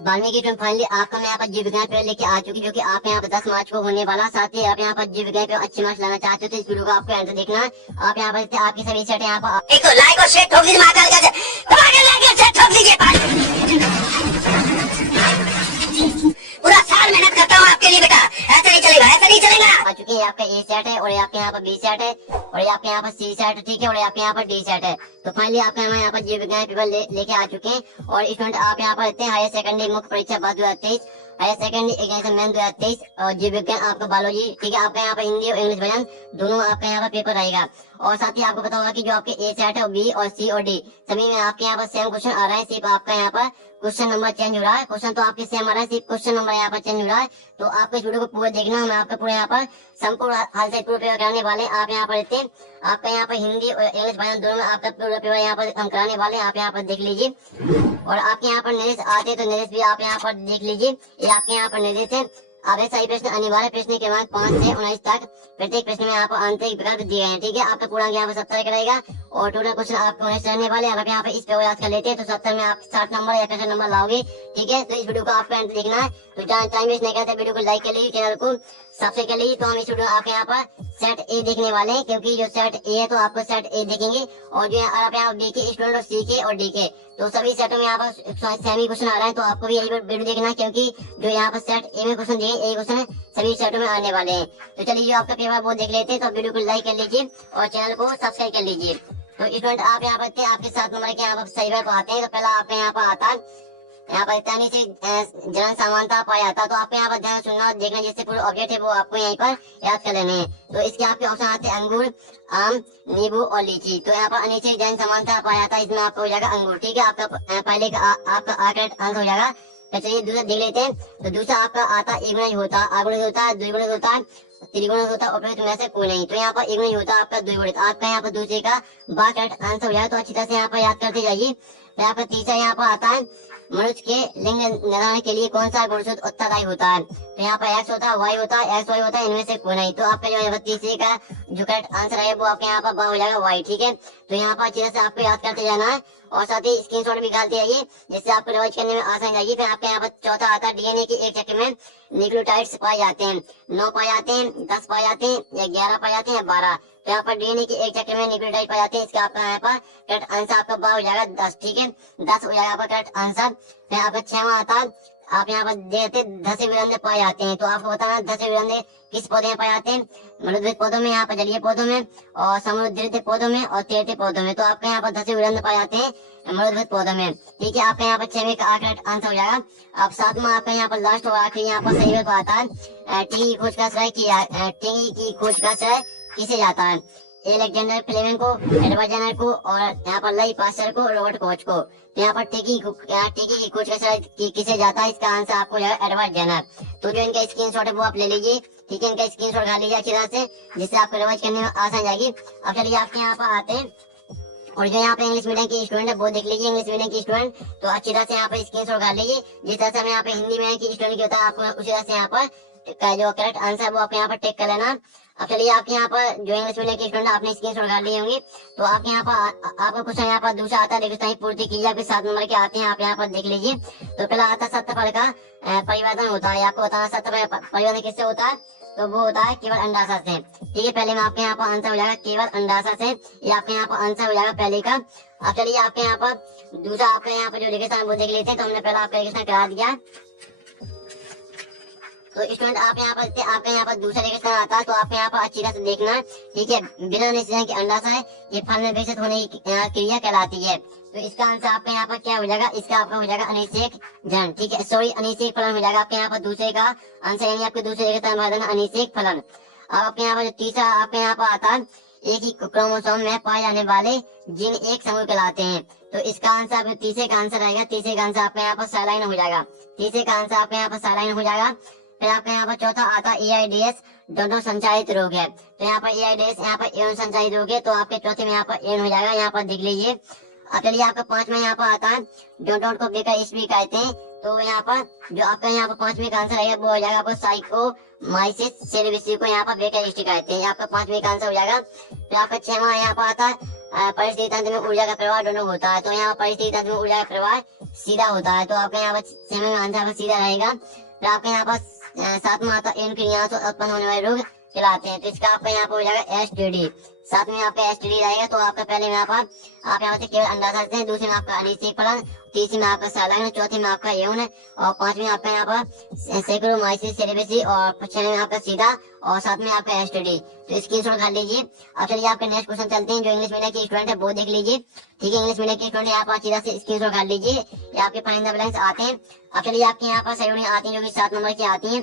Valmiki twenty finally आपका मैं यहाँ पर जीव विज्ञान पेपर लेके आ चुकी, जो कि आप यहाँ पर 10 मार्च को होने वाला। साथ ही आप यहाँ पर जीव विज्ञान पे अच्छे मार्क्स लाना चाहते हो तो इस वीडियो को आपको एंड देखना। आप यहाँ पर आपकी सभी सेट यहाँ पर एक तो लाइक और शेयर ठोक दीजिए, लाइक और शेयर ठोक दीजिए। पूरा साल मेहनत करता हूँ आपके लिए बेटा, ऐसा नहीं चलेगा, ऐसा नहीं चलेगा। आ चुके हैं। आपका ए सेट है और आपके यहाँ पर बी सेट है और आपके यहाँ पर सी सेट, ठीक है, और आपके यहाँ पर डी सेट है। तो फाइनली आपका हम यहाँ पर जीव विज्ञान पेपर लेके आ चुके हैं। और स्टूडेंट आप यहाँ पर रहते हैं हायर सेकेंडरी मुख्य परीक्षा 2023, हायर सेकेंडरी एग्जाम मेन 2023 और जीव विज्ञान आपका बायोलॉजी, ठीक है। आपका यहाँ पर हिंदी और इंग्लिश वर्जन दोनों आपका यहाँ पर पेपर रहेगा। और साथ ही आपको पता होगा कि जो आपके ए सेट है बी और सी और डी सभी में आपके यहाँ पर सेम क्वेश्चन आ रहा है, सिर्फ आपका यहाँ पर क्वेश्चन नंबर चेंज हो रहा है। क्वेश्चन तो आपके सेम आ रहा है, सिर्फ क्वेश्चन नंबर यहाँ पर चेंज हो रहा है। तो आपको इस वीडियो को पूरा देखना, मैं आपका पूरा यहाँ पर संपूर्ण हाल से पूरा पेपर कराने वाले। आप यहाँ पर रहते हैं, आपका यहाँ पर हिंदी और इंग्लिश वर्जन दोनों में आपका पूरा पेपर यहाँ पर हम कराने वाले हैं। आप यहाँ पर देख लीजिए। और आपके यहाँ पर निर्देश आते तो निर्देश भी आप यहाँ पर देख लीजिए। ये आपके यहाँ पर निर्देश है। आगे सही प्रश्न अनिवार्य प्रश्न के बाद 5 से 19 तक प्रत्येक प्रश्न में आपको आंतरिक विकल्प दिए हैं, ठीक है। आपका पूरा यहाँ पर 70 का रहेगा और टोटल क्वेश्चन आपको 19 रहने वाले। अगर यहाँ पे इस पे याद कर लेते हैं तो 70 में आप 60 नंबर या 65 नंबर लाओगे, ठीक है। तो इस वीडियो को आपको एंड देखना है। तो टाइम वेस्ट नहीं करते, वीडियो को लाइक कर लीजिए, चैनल को सब्सक्राइब कर लीजिए। तो हम इस वीडियो में आपके यहाँ पर सेट ए देखने वाले हैं, क्योंकि जो सेट ए है तो आपको सेट ए देखेंगे। और जो आप यहाँ बी के स्टूडेंट और सी के और डी के तो सभी सेटों में यहाँ पर सेमी क्वेश्चन आ रहा है। तो आपको भी यही वीडियो देखना है, क्योंकि जो यहाँ पर सेट ए में क्वेश्चन दिए यही क्वेश्चन सभी सेटों में आने वाले हैं। तो चलिए जो आपका पेपर वो देख लेते हैं। तो वीडियो को लाइक कर लीजिए और चैनल को सब्सक्राइब कर लीजिए। तो स्टूडेंट आप यहाँ पर आपके 7 नंबर के यहाँ पर सही बार आते हैं। तो पहला आपका यहाँ पर आता है, यहाँ पर इतना से जनन समानता पाया जाता। तो आपको यहाँ पर ध्यान सुनना देखना, जिससे पूरे ऑब्जेक्ट है वो आपको यहीं पर याद कर लेने हैं। तो इसके आपके ऑप्शन आते हैं अंगूर, आम, नींबू और लीची। तो यहाँ पर अनिश्चित जन समानता पाया जाता है, इसमें आपको हो जाएगा अंगूर, ठीक है। आपका पहले का आपका करेक्ट आंसर हो जाएगा। तो चलिए दूसरा देख लेते हैं। तो दूसरा आपका आता एक गुणज होता, अगुणज होता है, द्विगुणज होता है, त्रिगुणज होता है, उपयुक्त में से कोई नहीं। तो यहाँ पर एक गुणज होता है आपका द्विगुणित। आपका यहाँ पर दूसरे का बा करेक्ट आंसर हो जाएगा। तो अच्छी तरह से यहाँ पर याद करते जाइए। यहाँ पर तीसरा यहाँ पर आता है मनुष्य के लिंग निर्धारण के लिए कौन सा गुणसूत्र उत्तरदायी होता है। तो यहाँ पर एक्स होता है, वाई होता है, एक्स वाई होता है, इनमें से कोई नहीं। तो आपका जो है तीसरे का जो करेक्ट आंसर है वो आपके यहाँ पर बा हो जाएगा, वाई, ठीक है। तो यहाँ पर अच्छी तरह से आपको याद करते जाना है और साथ ही स्क्रीनशॉट भी निकालते जाइए, जिससे आपको रिवाइज करने में आसान जाएगी। फिर आपके यहाँ पर चौथा आता है डीएनए के एक चक्र में न्यूक्लियोटाइड्स पाए जाते हैं, 9 पाए जाते हैं, 10 पाए जाते हैं या 11 पाए जाते हैं या 12। तो यहाँ पर डीएनए के एक चक्र में न्यूक्लियोटाइड पाए जाते हैं। इसका आपका यहाँ पर करेक्ट आंसर आपका बा हो जाएगा 10, ठीक है। 10 हो जाएगा आपका करेक्ट आंसर। फिर आपका 6वां आता है, आप यहाँ पर देखते धसे विरंदे पाए जाते हैं। तो आपको बताना धसे विरंदे किस पौधे में पाए जाते हैं। मृदुत पौधों में, यहाँ पर जलीय पौधों में और समुद्रित पौधों में और तैरते पौधों में। तो आपके यहाँ पर धसे विरंदे पाए जाते हैं मृदुत पौधों में, ठीक है। आपका यहाँ पर 6वें का करेक्ट आंसर हो जाएगा। अब 7वां आपका यहाँ पर लास्ट और आखिरी यहाँ पर सही पर आता है टीकी की खोज का श्रेय टीकी की खोज का श्रेय किसे जाता है। एलेक्जेंडर फ्लेमिंग को, एडवर्ड जेनर को और यहाँ पर लई पास्टर को, रॉबर्ट कोच को। तो यहाँ पर टीकी की खोज का श्रेय किसे जाता है, इसका आंसर आपको जाएगा एडवर्ड जेनर। तो जो इनका स्क्रीनशॉट है वो आप ले लीजिए, ठीक है। इनका स्क्रीनशॉट खा लीजिए अच्छी तरह से, जिससे आपको रिवाइज करने में आसान जाएगी। अब चलिए आपके यहाँ पर आते हैं और जो यहाँ पे इंग्लिश मीडियम की स्टूडेंट है वो देख लीजिए। इंग्लिश मीडियम की स्टूडेंट तो अच्छी तरह से यहाँ पे स्क्रीनशॉट कर लीजिए। जिस तरह से हमें यहाँ पे हिंदी मीडियम की स्टूडेंट की होता है, आपको उसी तरह से यहाँ पर जो करेक्ट आंसर है वो आप यहाँ पर टिक कर लेना। अब चलिए आपके यहाँ पर जो इंग्लिश मीडियम की स्टूडेंट आपने स्क्रीनशॉट कर लिए होंगे। तो आपके यहाँ पर आपको क्वेश्चन यहाँ पर दूसरा आता है, रेगिस्तानी पूर्ति कीजिए। आपके 7 नंबर के आते हैं, आप यहाँ पर देख लीजिए। तो पहला आता है सत्य का परिवर्तन होता है। आपको बताना सत्य परिवर्तन किससे होता है, तो वो होता है केवल अंडाशय से, ठीक है। पहले में आपके यहाँ पर आंसर हो जाएगा केवल अंडाशय से, ये आपके यहाँ पर आंसर हो जाएगा पहले का। अब चलिए आपके यहाँ पर दूसरा आपके यहाँ पर जो रेगिस्तान वो देख लेते हैं। तो हमने पहला आपका रेगिस्तान करा दिया। तो स्टूडेंट आप यहाँ पर आपके यहाँ पर दूसरा रेगिस्तान आता है। तो आप यहाँ पर अच्छी तरह से देखना, ठीक है। बिना निश्चय के अंडाशय ये फल में विकसित होने की क्रिया कहलाती है। तो इसका आंसर आपके यहाँ पर क्या हो जाएगा, इसका आपका हो जाएगा अनिषेक जन, ठीक है। सॉरी अनिषेक फलन हो जाएगा आपके यहाँ पर दूसरे का आंसर, यानी आपके दूसरे रेगिस्तान में अनिषेक फलन। अब आपके यहाँ पर जो तीसरा आपके यहाँ पर आता है, एक ही क्रोमोसोम में पाए जाने वाले जीन एक समूह कहलाते हैं। तो इसका आंसर आपके तीसरे का आंसर आएगा। तीसरे का आंसर आपके यहाँ पर सैलाइन हो जाएगा। तीसरे का आंसर आपके यहाँ पर सैलाइन हो जाएगा। फिर आपके यहाँ पर चौथा आता है एआईडीएस दोनों संचारित रोग है। तो यहाँ पर एआईडीएस यहाँ पर एवं संचारित रोग है। तो आपके चौथे में यहाँ पर एन हो जाएगा, यहाँ पर देख लीजिए। अब चलिए आपका 5वां यहाँ पर आता है डोंट को बेकर स्पी कहते हैं। तो यहाँ पर जो आपका यहाँ पर 5वें का आंसर है वो हो जाएगा आपको साइकोमाइसिस सेरेब्रम को यहाँ पर बेकर कहते हैं। आपका 5वें का आंसर हो जाएगा। फिर आपका 6वां यहाँ पर आता है परिस्थिति तंत्र में ऊर्जा का प्रवाह दोनों होता है। तो यहाँ परिस्थिति तंत्र में ऊर्जा का प्रवाह सीधा होता है। तो आपका यहाँ पर सेमी में आंसर आपका सीधा रहेगा। फिर आपका यहाँ पर सातवां आता है इन क्रियाओं से उत्पन्न होने वाले रोग कहलाते हैं। तो इसका आपका यहाँ पर हो जाएगा STD। साथ में आपका STD रहेगा। तो आपका पहले में आप यहाँ से केवल अंडा सकते हैं, दूसरे में आपका अनिश्चित फलन, तीसरी में आपका सालाना, चौथी में आपका यौन और पांचवी में आपका यहाँ पर सैकरोमाइसिस सेरेब्रसी और छठवीं में आपका सीधा और साथ में आपका STD। तो स्क्रीनशॉट कर लीजिए। अब चलिए आपके नेक्स्ट क्वेश्चन चलते हैं। जो इंग्लिश मीडियम के स्टूडेंट है वो देख लीजिए। ठीक है, इंग्लिश मीडियम के स्टूडेंट यहाँ पर अच्छी तरह से स्क्रीनशॉट कर लीजिए। ये आपके फाइंड द ब्लैंक्स आते हैं। अब चलिए आपके यहाँ पर सही आती है जो कि 7 नंबर की आती है।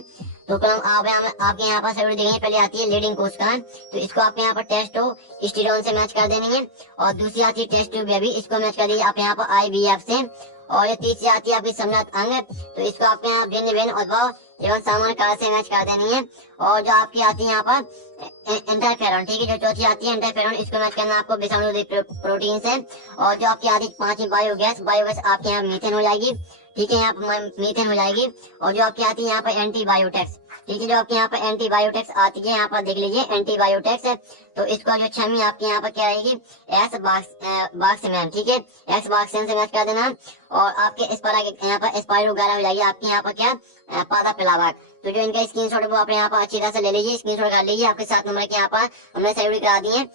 तो कलम आपके यहाँ पर सही देखेंगे। पहले आती है लीडिंग कोशिकाएं, तो इसको आपके यहाँ पर टेस्टोस्टेरोन से मैच कर देनी है। और दूसरी आती है टेस्ट ट्यूब बेबी, इसको मैच कर दीजिए आप यहाँ पर IVF से। और ये तीसरी आती है आपकी समृद्ध अंग, तो इसको आपके यहाँ भिन्न भिन्न उद्भव एवं सामान्य कार्य से मैच कर देनी है। और जो आपकी आती है यहाँ पर इंटरफेरॉन, ठीक है, जो चौथी आती है इंटरफेरॉन, इसको मैच करना आपको विषाणु प्रोटीन से। और जो आपकी आती है पांचवी बायोगैस आपके यहाँ मीथेन हो जाएगी। ठीक है, यहाँ पर मीथेन हो जाएगी। और जो आपकी आती है यहाँ पर एंटीबायोटिक्स, ठीक है, जो आपके यहाँ पर एंटीबायोटिक्स आती है, यहाँ पर देख लीजिए एंटीबायोटिक्स है। तो इसका जो छवी आपके यहाँ पर क्या रहेगी S-बाक्सीमैम, ठीक है, S-बाक्सीमैम से मैच कर देना। और आपके यहाँ पर स्पाइरो वगैरह हो जाएगी आपके यहाँ पर क्या पादा पिलावक। तो जो इनका स्क्रीनशॉट है वो आप यहाँ पर अच्छी तरह से ले लीजिए, स्क्रीनशॉट कर लीजिए। आपके 7 नंबर के यहाँ पर हमने सही करा दिए।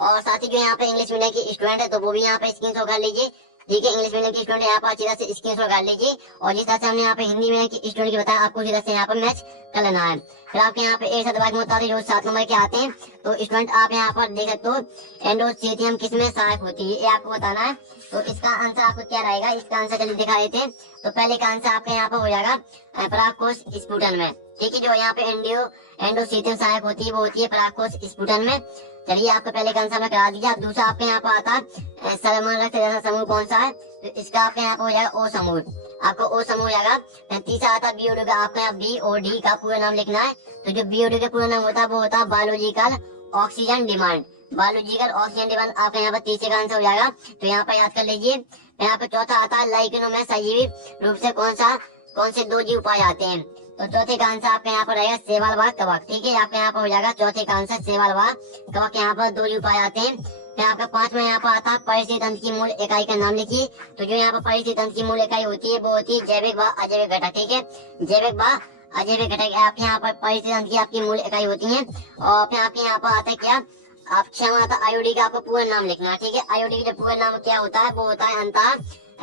और साथ ही जो यहाँ पे इंग्लिश मीडियम की स्टूडेंट है तो वो भी यहाँ पे स्क्रीनशॉट कर लीजिए। ठीक है, इंग्लिश मीडियम की स्टूडेंट यहाँ पर अच्छी तरह से स्क्रीनशॉट कर लीजिए। और जिस तरह से हमने यहाँ पे हिंदी मीडियम की स्टूडेंट की बताया, आपको उसी तरह से यहाँ पर मैच कर लेना है। फिर आपके यहाँ पे एक शतभाग में होता है जो 7 नंबर के आते हैं। तो स्टूडेंट आप यहाँ पर देख सकते हो एंडोथेलियम किसमें सहायक होती है, ये आपको बताना है। तो इसका आंसर आपको क्या रहेगा, इसका आंसर चलिए दिखा देते हैं। तो पहले का आंसर आपका यहाँ पर हो जाएगा परागकोश स्फुटन में। ठीक है, जो यहाँ पे एंडोथेलियम सहायक होती है वो होती है परागकोश स्फुटन में। चलिए आपका पहले का आंसर मैं करा दीजिए। अब दूसरा आपके यहाँ पर आता है समान रक्त जैसा समूह कौन सा है, तो इसका आपके यहाँ पर हो जाएगा O समूह, आपको O समूह हो जाएगा। तीसरा आता है BOD का, आपको यहाँ BOD का पूरा नाम लिखना है। तो जो BOD का पूरा नाम होता है वो होता है biological oxygen demand, biological oxygen demand आपका यहाँ पर तीसरे का आंसर हो जाएगा। तो यहाँ पर याद कर लीजिए। यहाँ पर चौथा आता है लाइकेनो में सजीवी रूप से कौन से 2 जीव पाए जाते हैं। तो चौथे का आंसर आपके यहाँ पर रहेगा शैवाल व कवक। ठीक है, आपके यहाँ पर हो जाएगा चौथे का आंसर शैवाल व कवक, यहाँ पर 2 जीव पाए जाते हैं। फिर आपका 5वां यहाँ पर आता है परिस्थिति तंत्र की मूल इकाई का नाम लिखिए। तो जो यहाँ पर परिस्थिति तंत्र की मूल इकाई होती है वो होती है जैविक व अजैविक घटक। ठीक है, जैविक व अजैविक घटक आपके यहाँ पर परिस्थिति तंत्र की आपकी मूल इकाई होती है। और फिर आपके यहाँ पर आता है क्या, आप 6वां आता है आयोडी का, आपको पूरा नाम लिखना है। ठीक है, आयोडी का पूरा नाम क्या होता है वो होता है अंतः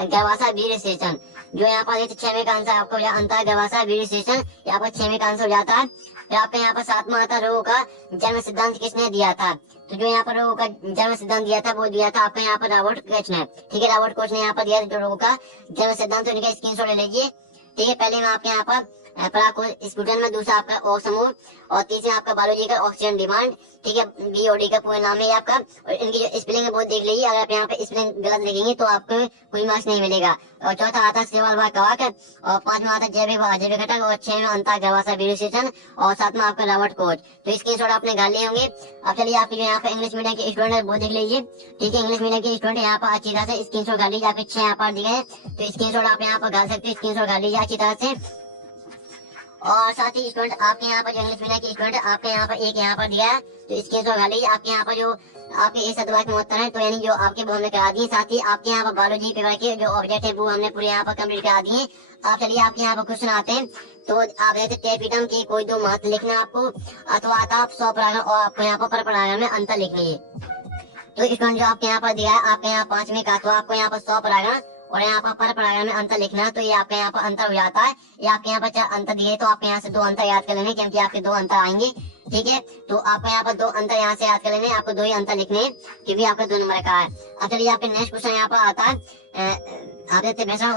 गर्भाशय वीर्य सेचन। जो यहाँ पर 6वें का आंसर आपको अंतः गर्भाशय वीर्य सेचन, यहाँ पर 6वें का आंसर हो जाता है। फिर आपके यहाँ पर 7वां आता है रोगों का जन्म सिद्धांत किसने दिया था। तो जो यहाँ पर रोगों का जन्म सिद्धांत दिया था वो दिया था आपका यहाँ पर रॉबर्ट कोच ने। ठीक है, रॉबर्ट कोच ने यहाँ पर दिया जो रोगों का जन्म सिद्धांत, तो इनका स्क्रीनशॉट ले लीजिए। ठीक है, पहले में आपके यहाँ पर परागकोश स्फुटन में, दूसरा आपका O समूह और तीसरा आपका बायोलॉजिकल ऑक्सीजन डिमांड। ठीक है, BOD का पूरा नाम है आपका। और इनकी जो स्पेलिंग है वो देख लीजिए, अगर आप यहाँ पे स्पेलिंग गलत लिखेंगे तो आपको कोई मार्क्स नहीं मिलेगा। और चौथा आता है शैवाल व कवक, और 5वां आता है जैविक व अजैविक घटक, और 6वां अंतः गर्भाशय वीर्य सेचन, और 7वां आपका रॉबर्ट कोच। तो स्क्रीनशॉट आपने गाल लिए होंगे। अब चलिए आपके जो यहाँ पे इंग्लिश मीडियम के स्टूडेंट है वो देख लीजिए। ठीक है, इंग्लिश मीडियम के स्टूडेंट यहाँ पर अच्छी तरह से स्क्रीनशॉट गाल लीजिए। आपके 6 यहाँ पर दिए हैं, तो स्क्रीनशॉट आप यहाँ पर गाल सकते हैं, स्क्रीनशॉट गाल लीजिए अच्छी तरह से। और साथ ही स्टूडेंट आपके यहाँ पर जो इंग्लिश मीडियम के स्टूडेंट आपके यहाँ पर एक यहाँ पर दिया है, तो इसके जो लीजिए। आपके यहाँ पर जो आपके इस शतभाग में उत्तर है, तो यानी जो आपके वो हमने करा दिए। साथ ही आपके यहाँ पर बायोलॉजी पेपर के जो ऑब्जेक्ट है वो हमने पूरे यहाँ पर कंप्लीट करा दिए। आप चलिए आपके यहाँ पर क्वेश्चन आते हैं। तो आप देखते टेपिडम के कोई 2 महत्व लिखना आपको, अथवा आता आप 100 परागण और आपको यहाँ पर परागण में अंतर लिखनी है। तो स्टूडेंट जो आपके यहाँ पर दिया है आपके यहाँ 5वें का, तो आपको यहाँ पर 100 परागण और यहाँ पर परागण में अंतर लिखना है। तो ये आपके यहाँ पर अंतर हो जाता है। ये आपके यहाँ पर 4 अंतर दिए, तो आपके यहाँ से 2 अंतर याद कर लेने, क्योंकि आपके 2 अंतर आएंगे। ठीक है, तो आपको यहाँ पर 2 अंतर यहाँ से याद कर लेने, आपको 2 ही अंतर लिखने, क्योंकि आपका 2 नंबर का है। अब चलिए आपके नेक्स्ट क्वेश्चन यहाँ पर आता है, आप देखते हैं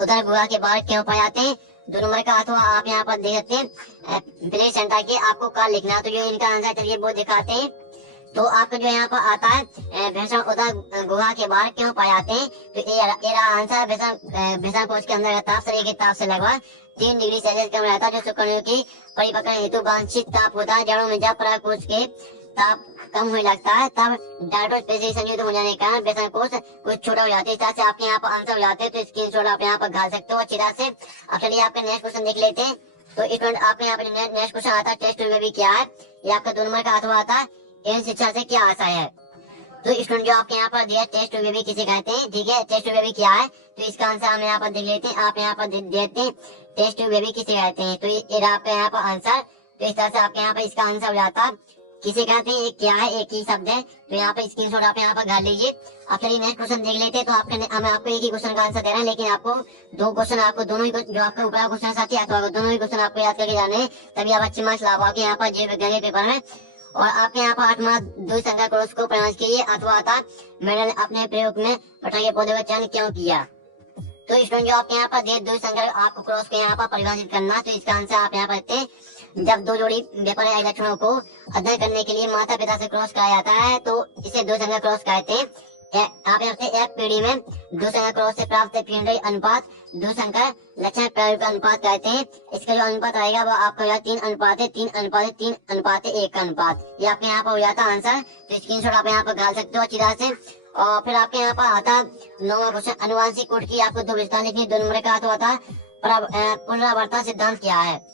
उधर गुहा के बाहर क्यों पाए जाते हैं, 2 नंबर का। अथवा आप यहाँ पर देख सकते हैं प्लेसेंटा के आपको का लिखना है। तो जो इनका आंसर चलिए वो दिखाते हैं। तो आपका जो यहाँ पर आता है भैंसा उधर गुहा के बाहर क्यों पाए जाते हैं, तो ये आंसर भैंसा कोश के अंदर ताप शरीर के ताप से लगभग 3 डिग्री सेल्सियस कम रहता है, जो शुक्राणुओं की परिपक्वता हेतु वांछित ताप होता है। जड़ों में जब परागकोश के ताप कम होने लगता है तब डायटोस्पेसिस संयुक्त हो जाने के कारण भैंसा कोश कुछ छोटा हो जाता है। इस तरह से आपके यहाँ पर आंसर हो जाते हैं। तो स्क्रीनशॉट आप यहाँ पर डाल सकते हो अच्छी तरह से। अब चलिए आपका नेक्स्ट क्वेश्चन देख लेते हैं। तो स्टूडेंट आपके यहाँ पर नेक्स्ट क्वेश्चन आता है टेस्ट में भी क्या है, ये आपका 2 नंबर का अथवा आता है इन शिक्षा से क्या आशा है। तो स्टूडेंट जो आपके यहाँ पर दिया टेस्ट टू बेबी किसे कहते हैं, ठीक है। टेस्ट टू बेबी क्या है, तो इसका आंसर हम यहाँ पर देख लेते हैं। आप यहाँ पर देते हैं टेस्ट टू बेबी किसे कहते हैं, तो ये रहा आपका यहाँ पर आंसर। तो इस तरह से आपके यहाँ पर इसका आंसर हो जाता किसे कहते हैं, एक क्या है, एक ही शब्द है। तो यहाँ पर स्क्रीनशॉट आप यहाँ पर कर लीजिए। अब चलिए नेक्स्ट क्वेश्चन देख लेते हैं। तो हम आपको एक ही क्वेश्चन का आंसर दे रहे हैं, लेकिन आपको दो क्वेश्चन, आपको दोनों ही जो आपका ऊपर क्वेश्चन साथी है, तो दोनों ही क्वेश्चन आपको याद करके जाने हैं, तभी आप अच्छे मार्क्स ला पाओगे यहाँ पर जीव विज्ञान के पेपर में। और आपके यहाँ पर 8वां द्विसंकर क्रॉस को प्रयास कीजिए अथवा आता मैंने अपने प्रयोग में पटाखे पौधे का चयन क्यों किया। तो स्टूडेंट जो आपके यहाँ पर दिए द्विसंकर आपको क्रॉस को यहाँ पर परिभाषित करना, तो इसका आंसर आप यहाँ पर देते हैं जब दो जोड़ी व्यापारी लक्षणों को अध्ययन करने के लिए माता पिता से क्रॉस कराया जाता है तो इसे द्विसंकर क्रॉस कहते हैं। आप यहाँ पे एक पीढ़ी में द्विसंकर क्रॉस से प्राप्त पीढ़ी अनुपात द्विसंकर लक्षण प्रायोगिक अनुपात कहते हैं। इसका जो अनुपात आएगा वो आपका 3:3:3:1 का अनुपात, ये आपके यहाँ पर हो जाता आंसर। तो स्क्रीनशॉट आप यहाँ पर डाल सकते हो अच्छी तरह से। और फिर आपके यहाँ पर आता 9वां क्वेश्चन, अनुवांशिक कोड की आपको दो विशेषता लिखनी, 2 नंबर का आता पुनरावर्तन सिद्धांत क्या है।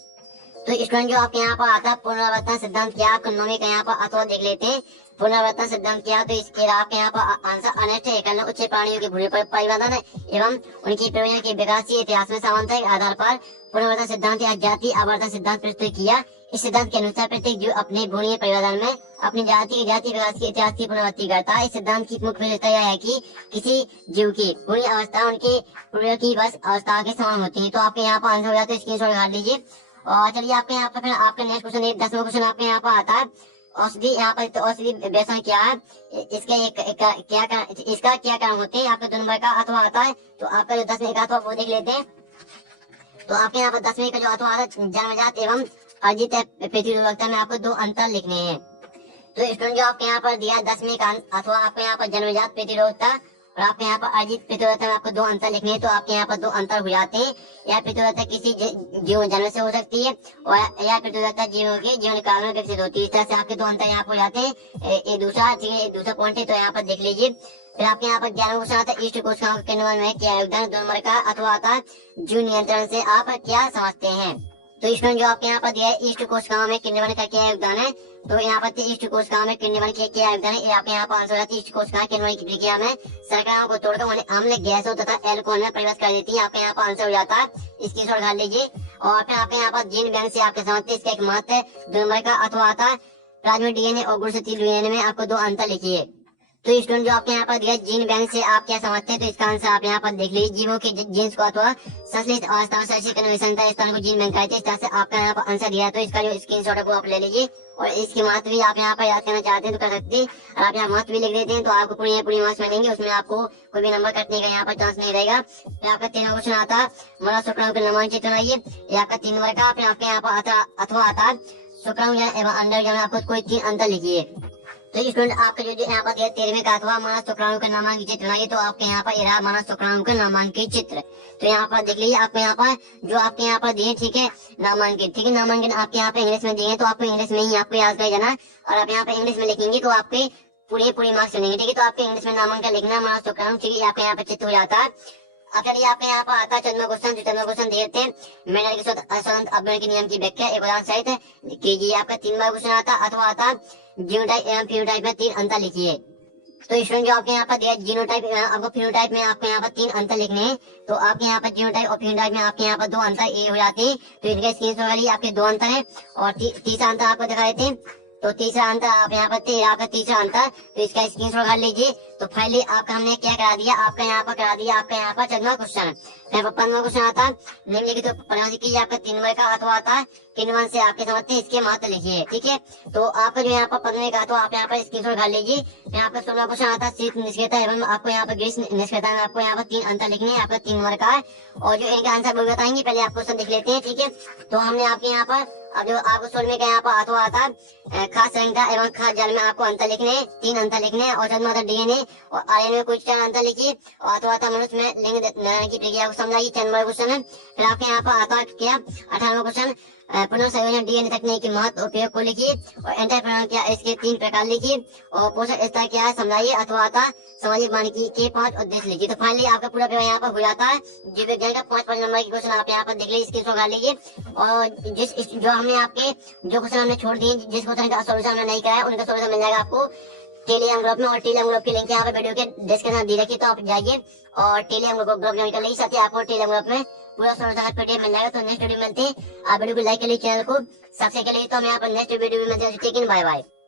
तो स्टूडेंट जो आपके यहाँ पर आता है पुनरावर्तन सिद्धांत क्या, आपको 9वीं का यहाँ पर अथवा देख लेते हैं। पुनरावर्तन सिद्धांत क्या, तो इसके आपके यहाँ पर आंसर अनिष्ट एकल उच्च प्राणियों के भूमि पर परिवर्तन एवं उनकी प्रक्रिया के विकासीय इतिहास में समानता के आधार पर पुनरावर्तन सिद्धांत या जाति आवर्तन सिद्धांत प्रस्तुत किया। इस सिद्धांत के अनुसार प्रत्येक जीव अपने भूमि परिवर्तन में अपनी जाति विकास के इतिहास की पुनरावृत्ति करता है। इस सिद्धांत की मुख्य विशेषता यह है कि किसी जीव की पूरी अवस्था उनके पूर्व की बस अवस्था के समान होती है। तो आपके यहाँ पर आंसर हो जाता है, स्क्रीनशॉट निकाल लीजिए। और चलिए आपके यहाँ पर फिर आपका नेक्स्ट क्वेश्चन 10वां क्वेश्चन आपके यहाँ पर आता है औषधि, यहाँ पर तो औषधि व्यसन क्या है, इसका क्या काम होते हैं, आपका 2 नंबर का अथवा आता है। तो आपका जो 10वें का अथवा वो देख लेते हैं। तो आपके यहाँ पर 10वें का जो अथवा आता है जन्मजात एवं अर्जित प्रतिरोधकता में आपको 2 अंतर लिखने हैं। तो स्टूडेंट जो आपके यहाँ पर दिया 10वें का अथवा आपके यहाँ पर जन्मजात प्रतिरोधकता और आपके यहाँ पर अर्जित प्रतिरोधकता में आपको 2 अंतर लिखने हैं। तो आपके यहाँ पर 2 अंतर हो जाते हैं। यह प्रतिरोधकता किसी जीव जन्म से हो सकती है और यह प्रतिरोधकता जीवों के जीवन काल में विकसित होती है। इस तरह से आपके 2 अंतर यहाँ पर हो जाते हैं। ये दूसरा पॉइंट है, तो यहाँ पर देख लीजिए। फिर आपके यहाँ पर 11वां क्वेश्चन आता है ईस्ट कोशिकाओं के निर्माण में क्या योगदान, 2 नंबर का अथवा आता है जीव नियंत्रण से आप क्या समझते हैं। तो स्टूडेंट जो आपके यहाँ पर दिया है ईस्ट कोशिकाओं में किण्वन का क्या योगदान है, तो यहाँ पर ईस्ट कोशिकाओं में किण्वन के क्या योगदान है, आपके यहाँ पर आंसर हो जाता है ईस्ट कोशिकाएं किण्वन की प्रक्रिया में शर्कराओं को तोड़कर उन्हें अम्ल गैसों तथा एल्कोहल में परिवर्तित कर देती है। आपके यहाँ पर आंसर हो जाता है, स्क्रीनशॉट कर लीजिए। और फिर आपके यहाँ पर जीन बैंक से आपके समझते इसका एक महत्व है, 2 नंबर का अथवा आता है प्लाज्मिक डीएनए और गुणसूत्रीय डीएनए में आपको 2 अंतर लिखिए। तो स्टूडेंट जो आपके यहाँ पर दिया जीन बैंक से आप क्या समझते हैं, तो इसका आंसर आप यहाँ पर देख लीजिए। जीवों के जीन्स को अथवा संश्लिष्ट अवस्था में विषमता स्थान को जीन बैंक कहते हैं। इस तरह से आपका यहाँ पर आंसर दिया है। तो इसका जो स्क्रीनशॉट है वो आप ले लीजिए और इसकी महत्व भी आप यहाँ पर याद करना चाहते हैं तो कर सकते हैं। और आप यहाँ महत्व भी लिख देते हैं तो आपको पूरी मार्क्स मिलेंगे, उसमें आपको कोई भी नंबर कटने का यहाँ पर चांस नहीं रहेगा। फिर आपका 13वां क्वेश्चन आता है मना शुक्राणु के निर्माण चित्र बनाइए, ये आपका 3 नंबर का। फिर आपके यहाँ पर अथवा आता है शुक्राणु एवं अंडर में आपको कोई 3 अंतर लिखिए। तो स्टूडेंट आपका जो यहाँ पर 13वें का अथवा मानव शुक्राणु के नामांकित चित्र बनाइए। तो आपके यहाँ पर यह मानव शुक्राणु के नामांकित चित्र, तो यहाँ पर देख लीजिए। आपको यहाँ पर जो आपके यहाँ पर दिए, ठीक है, नामांकित, ठीक है, नामांकन आपके यहाँ पे इंग्लिश में दिए, तो आपको इंग्लिश में ही आपको याद कर जाना। और आप यहाँ पे इंग्लिश में लिखेंगे तो आपके पूरी मार्क्स मिलेंगे, ठीक है। तो आपके इंग्लिश में नामांकन लिखना मानव शुक्राणु, ठीक है, आपके यहाँ पे चित्र हो जाता है। अब चलिए आपके यहाँ पर आता है 14वां क्वेश्चन देते हैं मेंडल के स्वतंत्र अपव्यय के नियम की व्याख्या एक उदाहरण सहित कीजिए। आपका 3वां क्वेश्चन आता है अथवा आता जीनोटाइप एवं फिनोटाइप में 3 अंतर लिखिए। तो स्टूडेंट जो आपके यहाँ पर दिया जीनोटाइप आपको फिनोटाइप में आपको यहाँ पर 3 अंतर लिखने हैं। तो आपके यहाँ पर जीनोटाइप और फिनोटाइप में आपके यहाँ पर 2 अंतर ये हो जाते हैं। तो इनके स्क्रीनशॉट वाली आपके 2 अंतर है और तीसरा अंतर आपको दिखा देते हैं। तो तीसरा अंतर आप यहाँ पर आपका तीसरा अंतर, तो इसका स्क्रीनशॉट कर लीजिए। तो फाइनली आपका हमने क्या करा दिया, आपका यहाँ पर करा दिया आपका यहाँ पर 14वां क्वेश्चन। 15वां क्वेश्चन आता है निम्नलिखित तो परिभाषित कीजिए। आपका 3 नंबर का अथवा आता है किण्वन से आपके समझते हैं इसके महत्व लिखिए, ठीक है। तो आपका जो यहाँ पर 15वें का अथवा आप यहाँ पर स्क्रीनशॉट कर लीजिए। यहाँ पर 16वां क्वेश्चन आता है शीत निष्क्रियता एवं आपको यहाँ पर ग्रीस निष्क्रियता में आपको यहाँ पर 3 अंतर लिखने हैं। आपका 3 नंबर का है और जो इनका आंसर वो बताएंगे, पहले आप क्वेश्चन देख लेते हैं, ठीक है। तो हमने आपके यहाँ पर अब जो आपको 16वें का यहाँ पर अथवा आता है खास संहिता एवं खास जल में आपको अंतर लिखने हैं, 3 अंतर लिखने हैं। और जन्म डीएनए और आरएनए में कुछ 4 अंतर लिखिए। और अथवा आता मनुष्य में लिंग निर्धारण की प्रक्रिया को समझाइए, 4 नंबर क्वेश्चन है। फिर आपके यहाँ पर आता क्या 18वां क्वेश्चन पुनर्संयोजन डीएनए तकनीक के महत्व उपयोग को लिखिए और एंटरप्रेन्योर क्या इसके 3 प्रकार लिखिए और पोषक स्तर क्या है समझाइए। अथवा आता सामाजिक वानिकी के 5 उद्देश्य लिखिए। तो फाइनली आपका पूरा पेपर यहाँ पर हो जाता है। जीव विज्ञान का 5 नंबर की क्वेश्चन आप यहाँ पर देख लीजिए, स्क्रीनशॉट कर लीजिए। और जो हमने आपके जो क्वेश्चन हमने छोड़ दिए, जिस क्वेश्चन का सोल्यूशन हमने नहीं कराया, उनका सोल्यूशन मिल जाएगा आपको टेलीग्राम ग्रुप में, और टेलीग्राम ग्रुप की लिंक यहाँ पे वीडियो के डिस्क्रिप्शन दी रखी, तो आप जाइए और टेलीग्राम ग्रुप ज्वाइन कर लीजिए। साथ ही आपको टेलीग्राम ग्रुप में पूरा सोलह पीडीएफ मिल जाएगा। तो नेक्स्ट वीडियो मिलते हैं, आप वीडियो को लाइक कर लीजिए, चैनल को सब्सक्राइब कर लीजिए। तो हम यहाँ पर नेक्स्ट वीडियो में मिलते हैं। Bye bye.